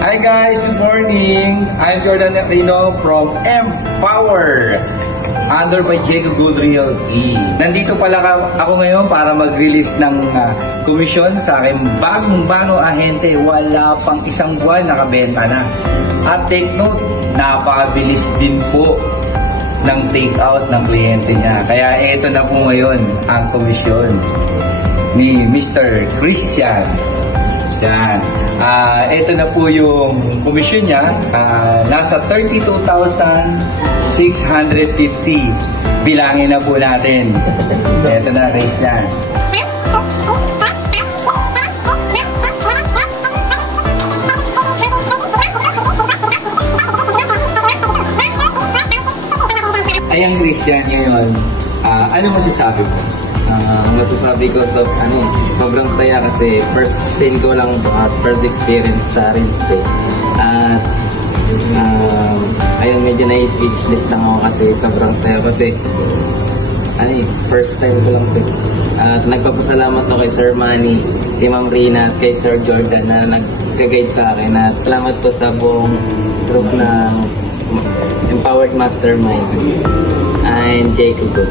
Hi guys, good morning. I'm Jordan Rino from Empower under by Jacob Good Realty. Nandito pala ako ngayon para mag-release ng komisyon sa aking bagong ahente. Wala pang isang buwan, nakabenta na. At take note, napakabilis din po ng take out ng kliyente niya. Kaya ito na po ngayon ang komisyon ni Mr. Christian. Yan. Ito na po yung komisyon niya. Nasa 32,650. Bilangin na po natin. Ito na, Christian. Ayan, Christian, ngayon. Ano masasabi mo? Masasabi ko sobrang saya kasi first sale ko lang at first experience sa real estate. At ayun, medyo na-speechless lang ako kasi sobrang saya kasi first time ko lang ito. At nagpapasalamat ako kay Sir Manny, kay Ma'am Rina at kay Sir Jordan na nag-guide sa akin. At salamat po sa buong group ng Empowered Mastermind and Jacob Good.